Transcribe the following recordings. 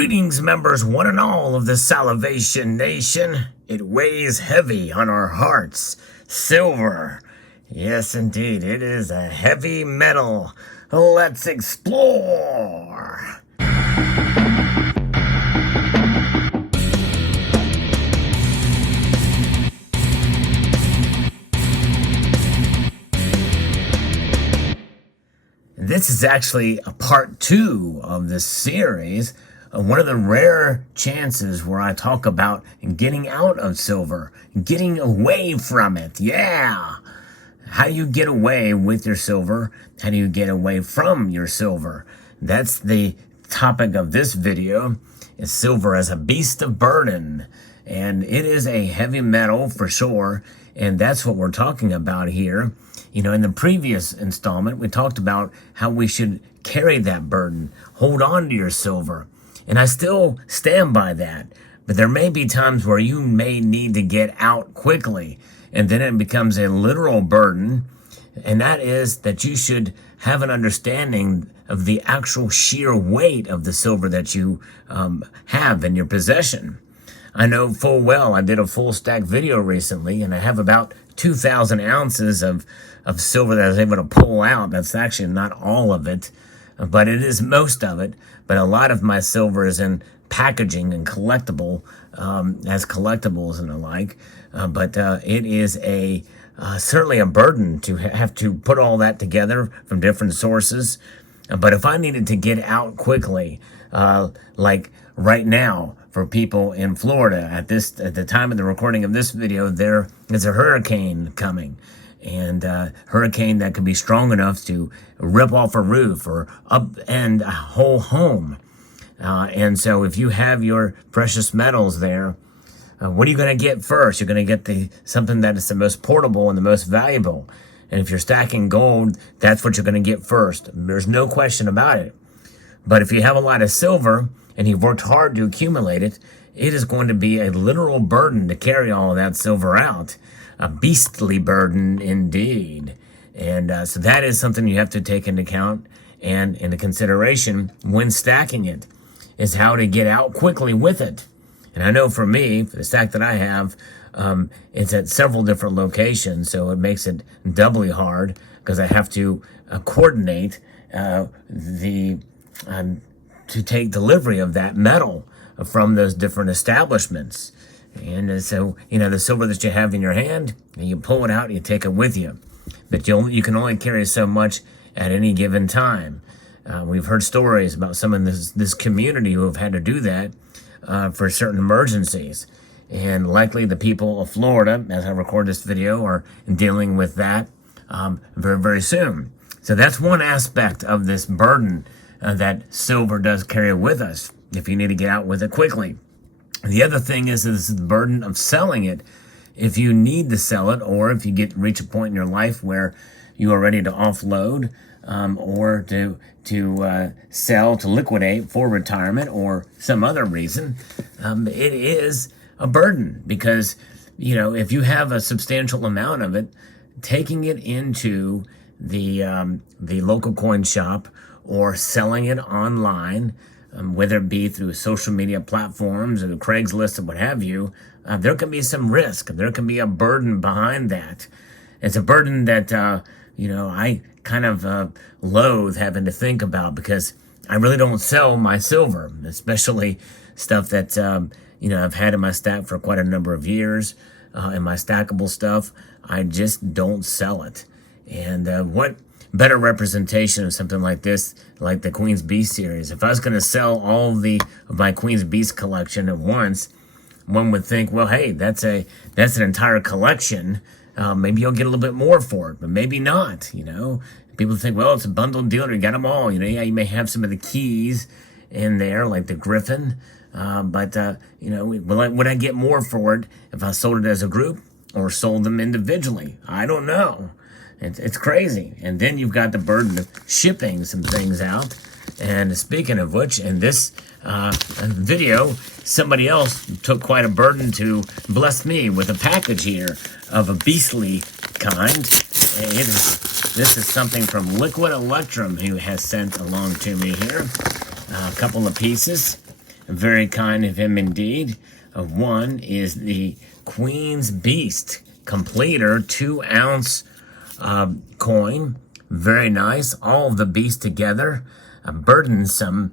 Greetings, members, one and all of the Salivation Nation. It weighs heavy on our hearts. Silver. Yes, indeed, it is a heavy metal. Let's explore. This is actually a part 2 of this series. One of the rare chances where I talk about getting out of silver, getting away from it. Yeah. How do you get away with your silver? How do you get away from your silver? That's the topic of this video, is silver as a beast of burden. And it is a heavy metal for sure. And that's what we're talking about here. You know, in the previous installment, we talked about how we should carry that burden, hold on to your silver. And I still stand by that. But there may be times where you may need to get out quickly, and then it becomes a literal burden. And that is that you should have an understanding of the actual sheer weight of the silver that you have in your possession. I know full well, I did a full stack video recently, and I have about 2,000 ounces of silver that I was able to pull out. That's actually not all of it, but it is most of it. But a lot of my silver is in packaging and collectible, as collectibles and the like. But it is certainly a burden to have to put all that together from different sources. But if I needed to get out quickly, like right now, for people in Florida at the time of the recording of this video, there is a hurricane coming, and hurricane that could be strong enough to rip off a roof or upend a whole home. And so if you have your precious metals there, what are you going to get first? You're going to get something that is the most portable and the most valuable. And if you're stacking gold, that's what you're going to get first. There's no question about it. But if you have a lot of silver and you've worked hard to accumulate it, it is going to be a literal burden to carry all of that silver out. A beastly burden indeed. And so that is something you have to take into account and into consideration when stacking it, is how to get out quickly with it. And I know for me, for the stack that I have, it's at several different locations, so it makes it doubly hard because I have to coordinate to take delivery of that metal from those different establishments. And so, you know, the silver that you have in your hand, and you pull it out and you take it with you. But you can only carry so much at any given time. We've heard stories about some of this community who have had to do that for certain emergencies. And likely the people of Florida, as I record this video, are dealing with that very, very soon. So that's one aspect of this burden that silver does carry with us if you need to get out with it quickly. The other thing is the burden of selling it if you need to sell it, or if you reach a point in your life where you are ready to offload, or to sell, to liquidate for retirement or some other reason. It is a burden because, you know, if you have a substantial amount of it, taking it into the local coin shop or selling it online, whether it be through social media platforms or Craigslist or what have you, there can be some risk. There can be a burden behind that. It's a burden that, you know, I kind of loathe having to think about because I really don't sell my silver, especially stuff that, you know, I've had in my stack for quite a number of years, and my stackable stuff, I just don't sell it. And what better representation of something like this, like the Queen's Beast series? If I was going to sell all of my Queen's Beast collection at once, one would think, well, hey, that's an entire collection. Maybe you'll get a little bit more for it, but maybe not. You know, people think, well, it's a bundled deal. You got them all. You know, yeah, you may have some of the keys in there, like the Griffin, but you know, would I get more for it if I sold it as a group or sold them individually? I don't know. It's crazy. And then you've got the burden of shipping some things out. And speaking of which, in this video, somebody else took quite a burden to bless me with a package here of a beastly kind. This is something from Liquid Electrum, who has sent along to me here. A couple of pieces. Very kind of him indeed. One is the Queen's Beast Completer 2-ounce coin. Very nice. All of the beasts together. A burdensome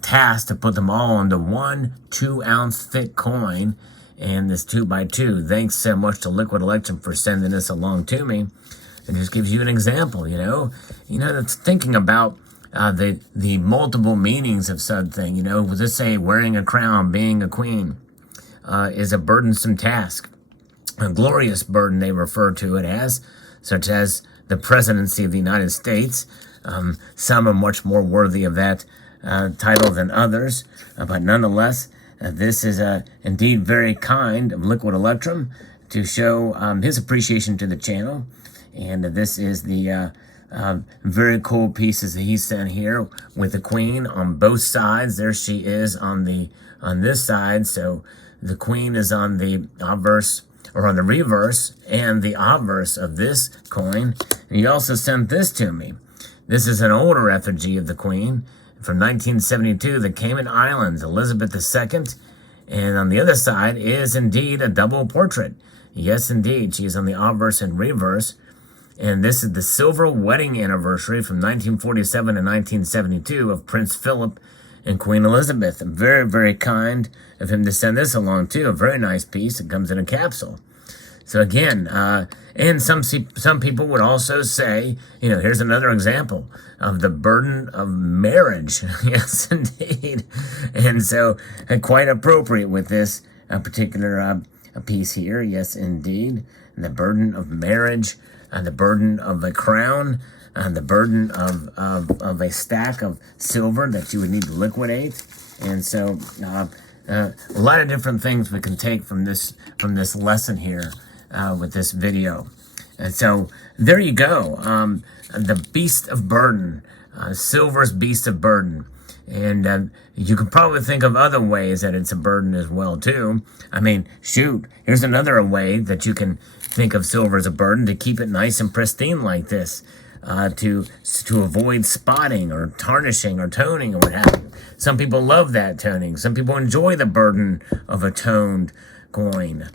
task to put them all into one 2-ounce thick coin. And this 2x2. Thanks so much to Liquid Electrum for sending this along to me. It just gives you an example, that's thinking about the multiple meanings of something. Would this say wearing a crown, being a queen, is a burdensome task, a glorious burden they refer to it as, such as the presidency of the United States. Some are much more worthy of that title than others, but nonetheless, this is indeed very kind of Liquid Electrum to show his appreciation to the channel. And this is the very cool pieces that he sent here with the Queen on both sides. There she is on this side. So the Queen is on the obverse, or on the reverse, and the obverse of this coin. And he also sent this to me. This is an older effigy of the Queen from 1972, the Cayman Islands, Elizabeth II. And on the other side is indeed a double portrait. Yes, indeed. She is on the obverse and reverse. And this is the silver wedding anniversary from 1947 to 1972 of Prince Philip and Queen Elizabeth. Very, very kind of him to send this along too. A very nice piece. It comes in a capsule. So again, and some people would also say, here's another example of the burden of marriage. Yes, indeed. And so quite appropriate with this particular piece here. Yes, indeed. The burden of marriage, and the burden of a crown, and the burden of a stack of silver that you would need to liquidate. And so a lot of different things we can take from this lesson here with this video. And so there you go. The Beast of Burden, silver's Beast of Burden. And you could probably think of other ways that it's a burden as well, too. I mean, shoot, here's another way that you can think of silver as a burden, to keep it nice and pristine like this, to avoid spotting or tarnishing or toning or what have you. Some people love that toning. Some people enjoy the burden of a toned coin,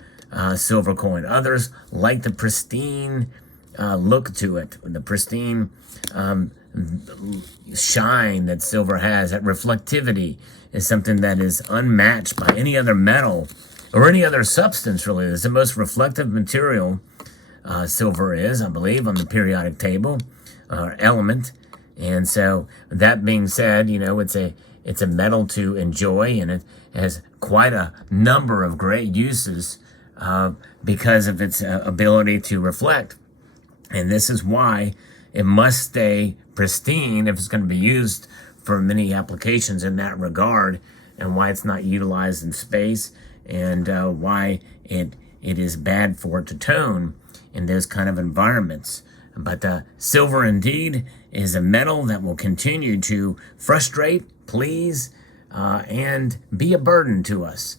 silver coin. Others like the pristine look to it, the pristine shine that silver has. That reflectivity is something that is unmatched by any other metal or any other substance, really. It's the most reflective material, silver is, I believe, on the periodic table, element. And so that being said, it's a metal to enjoy, and it has quite a number of great uses because of its ability to reflect. And this is why it must stay pristine if it's going to be used for many applications in that regard, and why it's not utilized in space, and why it is bad for it to tone in those kind of environments. But silver indeed is a metal that will continue to frustrate, please, and be a burden to us.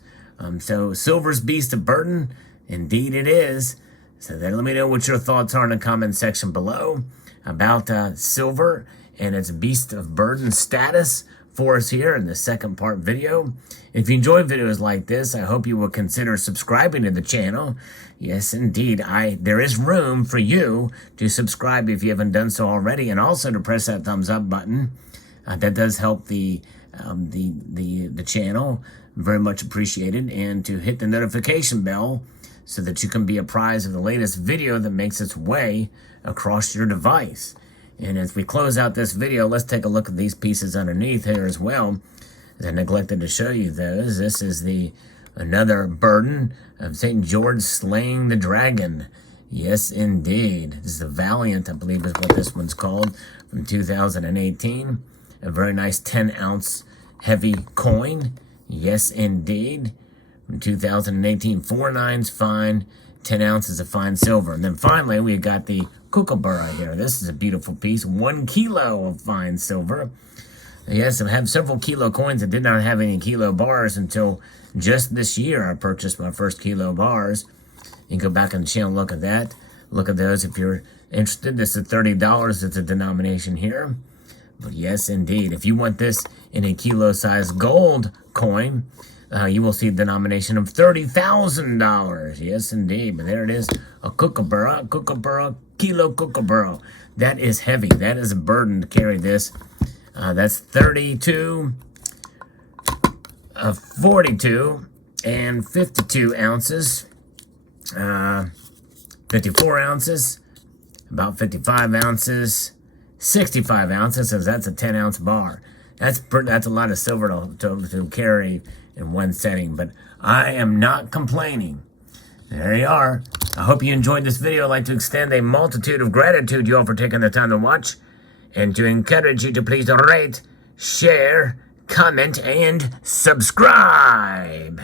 So silver's Beast of Burden, indeed it is. So then let me know what your thoughts are in the comment section below about silver and its Beast of Burden status for us here in the second part video. If you enjoy videos like this, I hope you will consider subscribing to the channel. Yes, indeed, there is room for you to subscribe if you haven't done so already, and also to press that thumbs up button. That does help the channel, very much appreciated, and to hit the notification bell so that you can be apprised of the latest video that makes its way across your device. And as we close out this video, let's take a look at these pieces underneath here as well. As I neglected to show you those, this is another burden of St. George slaying the dragon. Yes, indeed. This is the Valiant, I believe is what this one's called, from 2018. A very nice 10-ounce heavy coin. Yes, indeed. From 2018, 4 nines fine, 10 ounces of fine silver. And then finally, we got the Kookaburra here. This is a beautiful piece, 1 kilo of fine silver. Yes, I have several kilo coins that did not have any kilo bars until just this year. I purchased my first kilo bars. You can go back on the channel and look at that. Look at those if you're interested. This is $30. It's a denomination here. But yes, indeed. If you want this in a kilo-sized gold coin, you will see a denomination of $30,000. Yes, indeed. But there it is, a kookaburra, kilo kookaburra. That is heavy. That is a burden to carry this. That's 32, 42, and 52 ounces. 54 ounces, about 55 ounces, 65 ounces, as that's a 10-ounce bar. That's a lot of silver to carry in one setting, but I am not complaining. There you are. I hope you enjoyed this video. I'd like to extend a multitude of gratitude to you all for taking the time to watch, and to encourage you to please rate, share, comment, and subscribe.